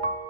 you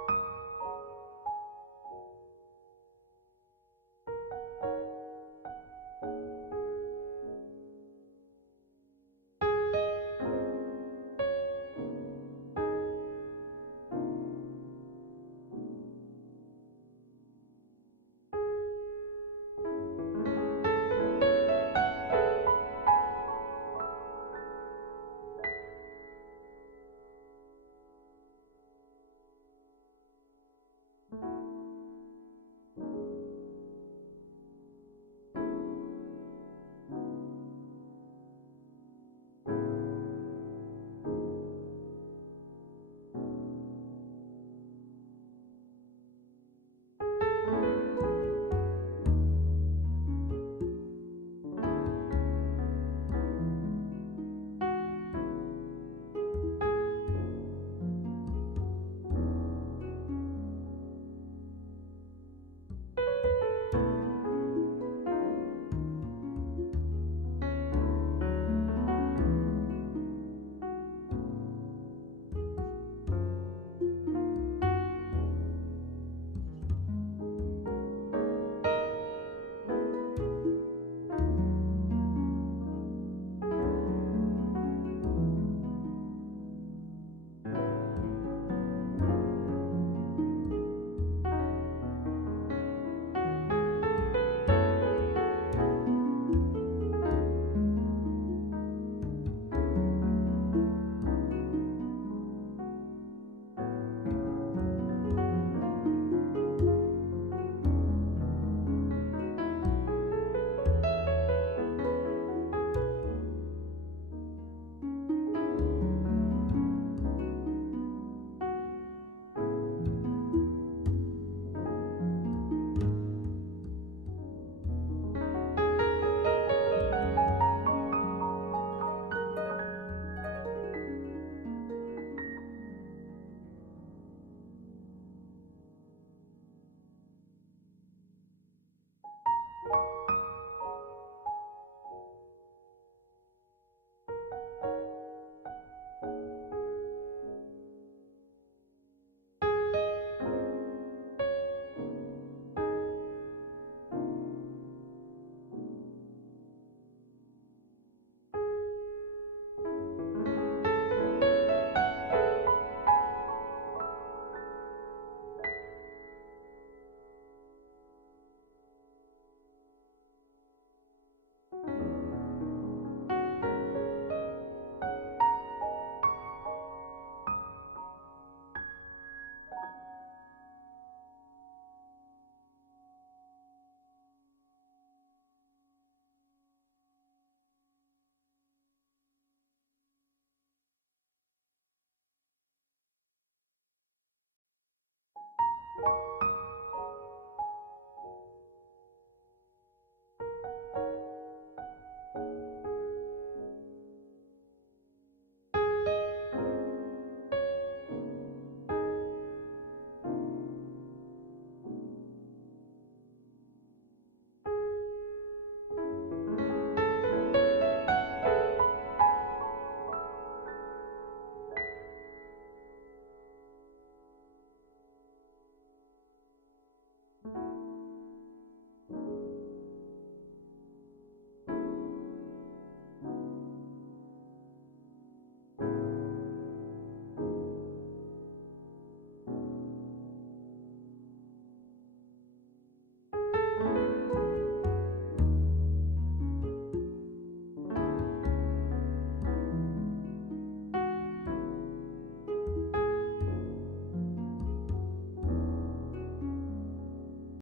you